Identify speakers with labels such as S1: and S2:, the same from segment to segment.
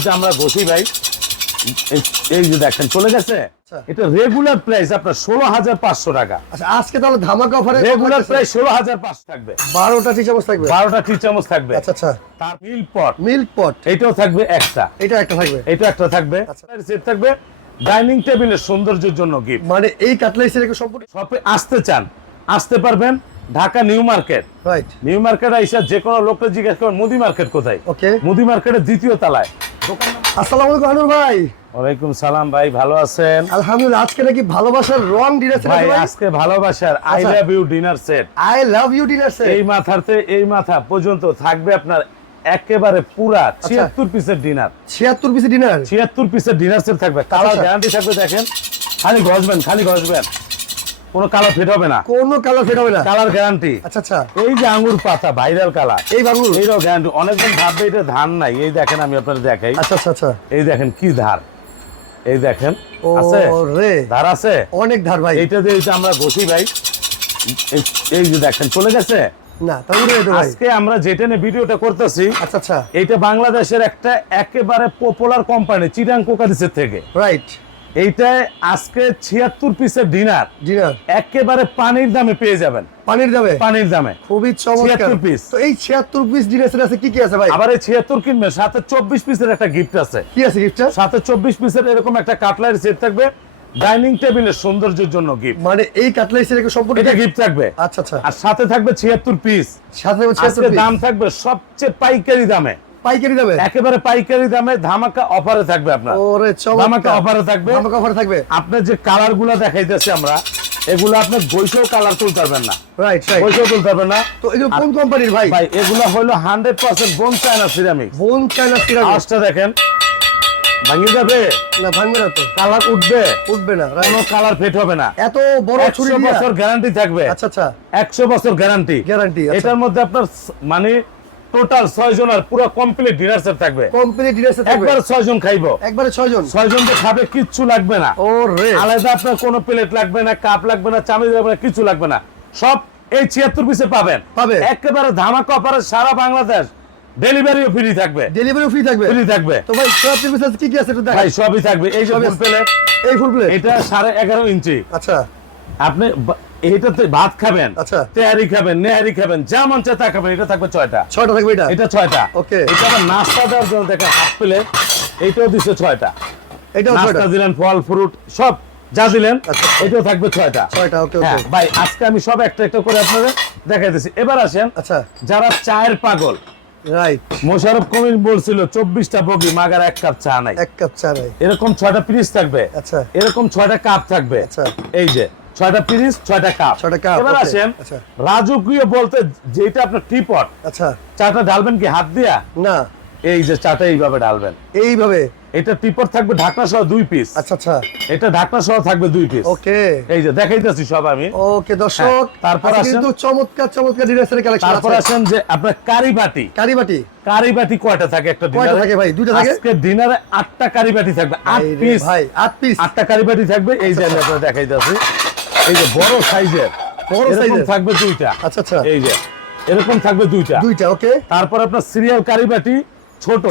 S1: যে আমরা ঘষি ভাই এই- যে দেখেন চলে গেছে?
S2: আচ্ছা।
S1: এটা রেগুলার প্রাইস আপনার ষোলো হাজার পাঁচশো টাকা।
S2: আচ্ছা আজকে তাহলে ধামাকা অফারে
S1: রেগুলার প্রাইস ষোলো হাজার পাঁচশো থাকবে।
S2: বারোটা টি চামচ থাকবে?
S1: বারোটা টি চামচ থাকবে।
S2: আচ্ছা আচ্ছা।
S1: তার মিল পট
S2: মিল্ক পট
S1: এইটাও থাকবে একটা।
S2: এটা একটা থাকবে?
S1: এটা একটা থাকবে।
S2: আচ্ছা।
S1: সেট থাকবে ডাইনিং টেবিলের সৌন্দর্যের জন্য গিফট
S2: মানে এই কাটলাই সম্পূর্ণ
S1: শপে আসতে চান আসতে পারবেন Dhaka New Market.
S2: Right
S1: New Market আইসা যে কোনো লোককে জিজ্ঞেস করেন মুদি মার্কেট কোথায়?
S2: ওকে
S1: মুদি মার্কেটের দ্বিতীয় তলায়।
S2: আসসালামু আলাইকুম আনুর ভাই।
S1: ওয়ালাইকুম সালাম ভাই ভালো আছেন?
S2: আলহামদুলিল্লাহ আজকে নাকি ভালোবাসার রং ডিনার সেট
S1: ভাই আজকে ভালোবাসার I. Love you dinner set
S2: I love you dinner set
S1: এই মাথাতে এই মাথা পর্যন্ত থাকবে আপনার একেবারে পুরা
S2: আচ্ছা।
S1: ছিয়াত্তর পিসের ডিনার
S2: 76 পিসি ডিনার
S1: ছিয়াত্তর পিসের ডিনার সেট থাকবে। কালার
S2: আচ্ছা।
S1: গ্যারান্টি থাকবে দেখেন। খালি ঘষবেন খালি ঘষবেন। কোনো কালার ফেট হবে না।
S2: কোনো কালার হবে না।
S1: কালার গ্যারান্টি
S2: আচ্ছা আচ্ছা।
S1: এই যে আঙ্গুর পাতা ভাইরাল কালার
S2: এই
S1: এইটাও গ্যারান্টি অনেকজন ভাববে এটা ধান নাই। এই দেখেন আমি আপনার দেখাই।
S2: আচ্ছা আচ্ছা আচ্ছা।
S1: এই দেখেন কি ধার। এই দেখেন আছে?
S2: রে।
S1: ধার আছে?
S2: অনেক ধার ভাই।
S1: এইটা দিয়ে আমরা ঘষি ভাই এই- যে দেখেন চলে গেছে?
S2: না
S1: আজকে আমরা যেটা নিয়ে ভিডিওটা করতেছি
S2: আচ্ছা আচ্ছা।
S1: এইটা বাংলাদেশের একটা একেবারে পপুলার কোম্পানি চিরাং কোকারিসের থেকে।
S2: রাইট
S1: এইটায় আজকে ছিয়াত্তর পিসের ডিনার।
S2: ডিনার
S1: একেবারে পানির দামে পেয়ে যাবেন।
S2: পানির যাবে
S1: পানির দামে।
S2: খুবই চমৎকার।
S1: 76 piece।
S2: তো এই 76 পিস ডিনার আছে কি কি আছে ভাই?
S1: আবার এই ছিয়াত্তর কিনবে সাথে চব্বিশ পিসের একটা গিফট আছে।
S2: কি আছে গিফটটা
S1: সাথে চব্বিশ পিসের এরকম একটা কাটলারি সেট থাকবে ডাইনিং টেবিলের সৌন্দর্যের জন্য গিফট
S2: মানে এই কাটলাই সিলেকে সম্পূর্ণ
S1: এটা গিফট থাকবে।
S2: আচ্ছা আচ্ছা।
S1: আর সাথে থাকবে ছিয়াত্তর পিস
S2: সাথে
S1: আজকে দাম থাকবে সবচেয়ে পাইকারি দামে।
S2: পাইকারি যাবে
S1: একেবারে পাইকারি দামে ধামাকা অফারে থাকবে আপনার।
S2: ওরে
S1: ধামাকা অফারে থাকবে।
S2: ধামাকা অফারে থাকবে।
S1: আপনার যে কালারগুলা দেখাইতেছি আমরা এগুলো আপনার বৈশাখ কালার তুলতে পারবেন না।
S2: রাইট
S1: বৈশাখ তুলতে পারবেন না।
S2: তো এগুলো কোন কোম্পানির ভাই?
S1: ভাই এগুলো হলো hundred percent bone china ceramic
S2: bone china ceramic
S1: দেখেন। যাবে?
S2: না ভাঙবে না তো।
S1: কালার উঠবে?
S2: উঠবে না
S1: কোনো কালার ফেট হবে না।
S2: এত বড় ছুরি
S1: বছর গ্যারান্টি থাকবে।
S2: আচ্ছা আচ্ছা।
S1: একশো বছর গ্যারান্টি
S2: গ্যারান্টি আচ্ছা।
S1: এটার মধ্যে আপনার মানে টোটাল ছয় জনের পুরো কমপ্লিট ডিনার সেট থাকবে।
S2: কোম্পানি ডিনার সেট থাকবে।
S1: একবার ছয় জন খাইবো।
S2: একবারে 6 জন?
S1: ছয় জন যে খাবে কিচ্ছু লাগবে না।
S2: ও রে
S1: আলাদা আপনার কোনো প্লেট লাগবে না কাপ লাগবে না চামচ লাগবে না কিছু লাগবে না। সব এই ছিয়াত্তর পিসে পাবেন।
S2: পাবে।
S1: একেবারে ধামাকা অফারে সারা বাংলাদেশ ডেলিভারিও ফ্রি থাকবে।
S2: ডেলিভারি ফ্রি থাকবে?
S1: ফ্রি থাকবে।
S2: তো ভাই 76 পিস আছে কি কি আছে একটু দেখাই
S1: ভাই সবই থাকবে। এই যে ফুল প্লেট
S2: এই ফুল প্লেট
S1: এটা সাড়ে এগারো ইঞ্চি।
S2: আচ্ছা।
S1: আপনি ভাত খাবেন
S2: আচ্ছা।
S1: তেহারি খাবেন নেহারি খাবেন যা মন চায় তা খাবেন এটা থাকবে ছয়টা।
S2: ছয়টা থাকবে এটা?
S1: এটা ছয়টা।
S2: Okay.
S1: এটা আবার নাস্তা দেওয়ার জন্য দেখেন হাফ প্লেট এইটাও দিচ্ছে ছয়টা।
S2: এটাও
S1: নাস্তা দিলেন ফল ফ্রুট সব যা দিলেন
S2: আচ্ছা।
S1: এটাও থাকবে ছয়টা।
S2: ছয়টা ওকে
S1: হ্যাঁ
S2: ওকে।
S1: ভাই আজকে আমি সব একটা একটা করে আপনাদের দেখাইতেছি এবার আসেন
S2: আচ্ছা।
S1: যারা চায়ের পাগল
S2: রাইট।
S1: মোশারফ কমির বলছিল চব্বিশটা বগি মাগার এক কাপ চা নাই।
S2: এক কাপ চা নাই।
S1: এরকম ছয়টা পিস থাকবে।
S2: আচ্ছা।
S1: এরকম ছয়টা কাপ থাকবে।
S2: আচ্ছা।
S1: এই যে ছয়টা পিরিচ ছয়টা কাপ।
S2: ছয়টা কাপ,
S1: এবার আসেন
S2: আচ্ছা।
S1: রাজকীয় বলতে যেটা আপনার টিপট
S2: আচ্ছা।
S1: চাটা ঢালবেন কি হাত দিয়া?
S2: না।
S1: এই যে চাটা এইভাবে ঢালবেন।
S2: এইভাবে?
S1: এটা টিপট থাকবে ঢাকনা সহ দুই পিস
S2: আচ্ছা আচ্ছা।
S1: এটা ঢাকনা সহ থাকবে দুই পিস
S2: ওকে।
S1: এই যে দেখাইতেছি সব আমি।
S2: ওকে দর্শক
S1: হ্যাঁ, তারপর আসেন-
S2: কিন্তু চমৎকার চমৎকার ডিনার কালেকশন
S1: তারপর আসেন যে আপনার কারি বাটি।
S2: কারি বাটি?
S1: কারি বাটি কয়টা থাকে একটা
S2: কয়টা থাকে ভাই? দুইটা থাকে?
S1: আজকে ডিনারে আটটা কারি বাটি থাকবে আট পিস
S2: ভাই আট পিস
S1: আটটা কারি বাটি থাকবে এই যে আমি আপনাদের দেখাইতেছি। এই যে বড় সাইজের
S2: বড় সাইজের?
S1: থাকবে দুইটা।
S2: আচ্ছা আচ্ছা।
S1: এই যে এরকম থাকবে দুইটা।
S2: দুইটা ওকে।
S1: তারপর আপনার সিরিয়াল কারি বাটি ছোট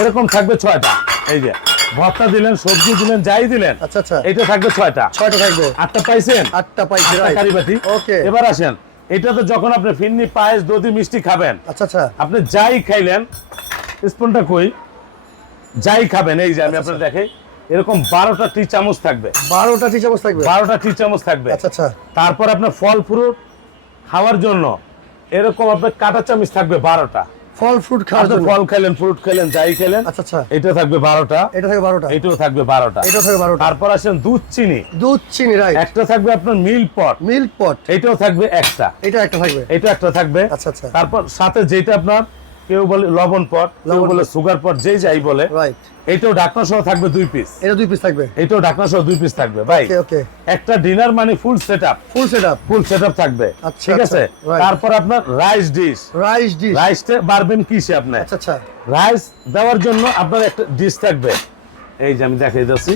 S1: এরকম থাকবে ছয়টা। এই যে ভর্তা দিলেন সবজি দিলেন যাই দিলেন
S2: আচ্ছা আচ্ছা।
S1: এইটা থাকবে ছয়টা।
S2: ছয়টা থাকবে।
S1: আটটা পাইছেন?
S2: আটটা পাইছি
S1: আটটা
S2: রাইট
S1: কারি
S2: ওকে।
S1: এবার আসেন এটা তো যখন আপনি ফিন্নি পায়েস দধি মিষ্টি খাবেন
S2: আচ্ছা আচ্ছা।
S1: আপনি যাই খাইলেন স্পুনটা কই? যাই খাবেন এই যে আমি
S2: আচ্ছা,
S1: আপনার দেখে এরকম বারোটা টি চামচ থাকবে।
S2: বারোটা টি চামচ থাকবে?
S1: বারোটা টি চামচ থাকবে।
S2: আচ্ছা আচ্ছা।
S1: তারপর আপনার ফল ফ্রুট খাওয়ার জন্য এরকম আপনার কাঁটা চামচ থাকবে বারোটা।
S2: ফল ফ্রুট খাওয়ার জন্য?
S1: ফল খাইলেন ফ্রুট খাইলেন যাই খেলেন
S2: আচ্ছা আচ্ছা।
S1: এটা থাকবে বারোটা।
S2: এটা থাকে বারোটা?
S1: এটাও থাকবে বারোটা।
S2: এটা থাকে বারোটা।
S1: তারপর আসেন দুধ চিনি।
S2: দুধ চিনি রাইট
S1: একটা থাকবে আপনার মিল পট
S2: মিল্ক পট
S1: এটাও থাকবে একটা।
S2: এটা একটা থাকবে?
S1: এটা একটা থাকবে।
S2: আচ্ছা আচ্ছা।
S1: তারপর সাথে যেটা আপনার কেউ বলে লবণ পট কেউ বলে সুগার পট যেই যাই বলে
S2: রাইট
S1: এটাও ঢাকনা সহ থাকবে দুই পিস
S2: এটা দুই পিস থাকবে।
S1: এটাও ঢাকনা সহ দুই পিস থাকবে ভাই। একটা ডিনার মানে full set up
S2: full set up
S1: full set up থাকবে।
S2: আচ্ছা,
S1: ঠিক আছে?
S2: আচ্ছা,
S1: তারপর আপনার রাইস ডিশ
S2: রাইস ডিশ
S1: রাইসটা বাড়বেন কিসে আপনি?
S2: আচ্ছা আচ্ছা।
S1: রাইস দেওয়ার জন্য আপনার একটা ডিশ থাকবে। এই যে আমি দেখাই যাচ্ছি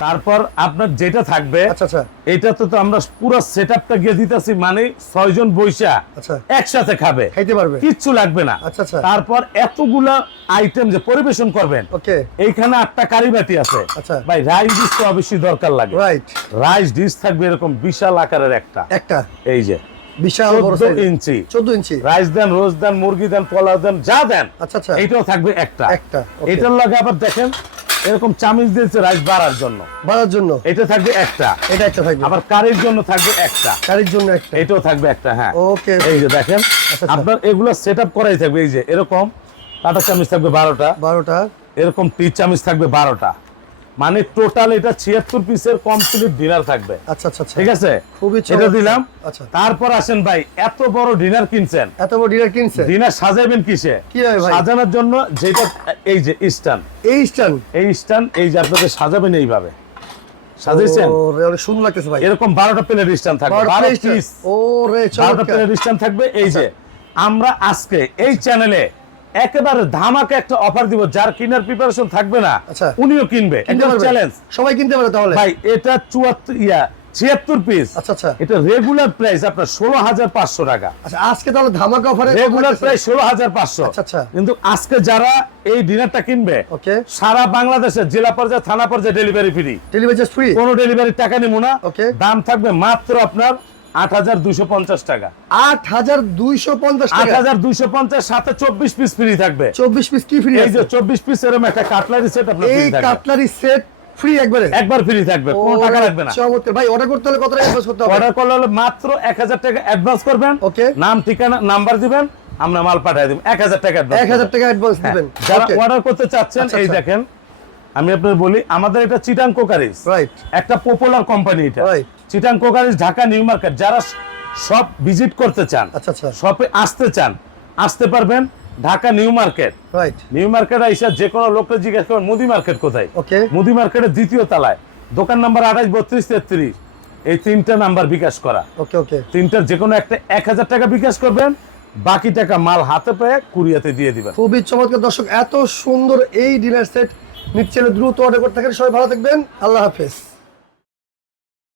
S1: তারপর আপনার যেটা থাকবে
S2: আচ্ছা আচ্ছা।
S1: এটা তো আমরা পুরো সেটআপটা গিয়ে দিতেছি মানে ছয়জন বৈশা
S2: আচ্ছা।
S1: একসাথে খাবে।
S2: খাইতে পারবে।
S1: কিচ্ছু লাগবে না। তারপর এতগুলা আইটেম যে পরিবেশন করবেন
S2: ওকে।
S1: এইখানে আটটা কারি বাটি আছে।
S2: আচ্ছা।
S1: ভাই রাইস ডিশ তো অবশ্যই দরকার লাগে।
S2: রাইট
S1: রাইস ডিশ থাকবে এরকম বিশাল আকারের একটা।
S2: একটা।
S1: এই যে।
S2: বিশাল বড়
S1: চোদ্দ ইঞ্চি।
S2: 14 ইঞ্চি।
S1: রাইস দেন রোজ দেন মুরগি দেন পোলাও দেন যা দেন।
S2: আচ্ছা আচ্ছা।
S1: এইটাও থাকবে একটা।
S2: একটা.
S1: এটার লগে আবার দেখেন এরকম চামিজ দিয়েছে রাইস বাড়ার জন্য।
S2: বাড়ার জন্য?
S1: এটা থাকবে একটা।
S2: এটা একটা থাকবে।
S1: আবার কারির জন্য থাকবে একটা।
S2: কারির জন্য একটা।
S1: এটাও থাকবে একটা হ্যাঁ।
S2: ওকে।
S1: এই যে দেখেন
S2: আচ্ছা।
S1: আপনার এগুলো সেট আপ করাই থাকবে এই যে এরকম কাটা চামিজ থাকবে বারোটা।
S2: বারোটা।
S1: এরকম টি চামিজ থাকবে বারোটা। মানে টোটাল এটা ছিয়াত্তর পিসের কমপ্লিট ডিনার থাকবে।
S2: আচ্ছা আচ্ছা আচ্ছা।
S1: ঠিক আছে?
S2: খুবই
S1: এটা দিলাম।
S2: আচ্ছা।
S1: তারপর আসেন ভাই এত বড় ডিনার কিনছেন।
S2: এত বড় ডিনার কিনছে
S1: ডিনার সাজাবেন কিসে?
S2: কি হয় ভাই?
S1: সাজানোর জন্য যেটা এই যে স্ট্যান্ড
S2: এই স্ট্যান্ড
S1: এই স্ট্যান্ড এই যে আপনাকে সাজাবেন এইভাবে। সাজাইছেন
S2: সুন্দর লাগতেছে ভাই।
S1: এরকম বারোটা প্লেট স্ট্যান্ড থাকবে।
S2: বারোটা
S1: বারো
S2: stand।
S1: পিস
S2: ও রে
S1: বারোটা
S2: চমৎকার।
S1: প্লেট স্ট্যান্ড থাকবে। এই যে আমরা আজকে এই চ্যানেলে একেবারে ধামাকে একটা অফার দিব যার কিনার প্রিপারেশন থাকবে না
S2: আচ্ছা।
S1: উনিও কিনবে। চ্যালেঞ্জ
S2: সবাই কিনতে পারে তাহলে?
S1: ভাই এটা চুয়াত্তর ইয়া ছিয়াত্তর পিস
S2: আচ্ছা আচ্ছা।
S1: এটা রেগুলার প্রাইস আপনার ষোলো হাজার পাঁচশো টাকা।
S2: আচ্ছা আজকে তাহলে ধামাকা অফারে
S1: রেগুলার প্রাইস ষোলো হাজার পাঁচশো।
S2: আচ্ছা।
S1: কিন্তু আজকে যারা এই ডিনারটা কিনবে
S2: ওকে।
S1: সারা বাংলাদেশের জেলা পর্যায়ে থানা পর্যায়ে ডেলিভারি ফ্রি
S2: ডেলিভারি ফ্রি
S1: কোনো ডেলিভারির টাকা নিব না।
S2: Okay.
S1: দাম থাকবে মাত্র আপনার আট হাজার দুইশো পঞ্চাশ টাকা।
S2: আট হাজার দুইশো পঞ্চাশ
S1: আট
S2: টাকা
S1: হাজার দুইশো পঞ্চাশ সাথে চব্বিশ পিস ফ্রি থাকবে।
S2: চব্বিশ পিস কি ফ্রি
S1: এই যে চব্বিশ পিস এরকম একটা কাটলারি সেট আপনার ফ্রি থাকবে।
S2: কাটলারি সেট ফ্রি একবারে?
S1: একবার ফ্রি থাকবে কোনো টাকা লাগবে না।
S2: চমৎকার। ভাই অর্ডার করতে হলে কত টাকা invest করতে হবে?
S1: অর্ডার করলে হলে মাত্র এক হাজার টাকা অ্যাডভান্স করবেন।
S2: Okay.
S1: নাম ঠিকানা নাম্বার দিবেন আমরা মাল পাঠিয়ে দিব। এক হাজার টাকা
S2: এক হাজার টাকা অ্যাডভান্স
S1: হ্যাঁ,
S2: দিবেন
S1: যারা অর্ডার করতে চাচ্ছেন
S2: আচ্ছা,
S1: এই
S2: আচ্ছা।
S1: দেখেন আমি আপনার বলি আমাদের এটা চিটাং
S2: রাইট
S1: একটা পপুলার কোম্পানি এটা. Chittagong crockeries Dhaka New Market. যারা সব ভিজিট করতে চান
S2: আচ্ছা আচ্ছা।
S1: শপে আসতে চান আসতে পারবেন Dhaka New Market.
S2: Right
S1: New Market আইসা যে কোনো লোককে জিজ্ঞেস করেন মুদি মার্কেট কোথায়?
S2: ওকে
S1: মুদি মার্কেটের দ্বিতীয় তলায়। দোকান নাম্বার আঠাশ বত্রিশ তেত্রিশ। এই তিনটা নাম্বার বিকাশ করা।
S2: ওকে ওকে
S1: তিনটার যে কোনো একটা এক হাজার টাকা বিকাশ করবেন বাকি টাকা মাল হাতে পেয়ে কুরিয়াতে দিয়ে দিবেন।
S2: খুবই চমৎকার। দর্শক এত সুন্দর এই ডিনার সেট নিচ্ছে দ্রুত অর্ডার করতে থাকেন। সবাই ভালো থাকবেন। আল্লাহ হাফেজ।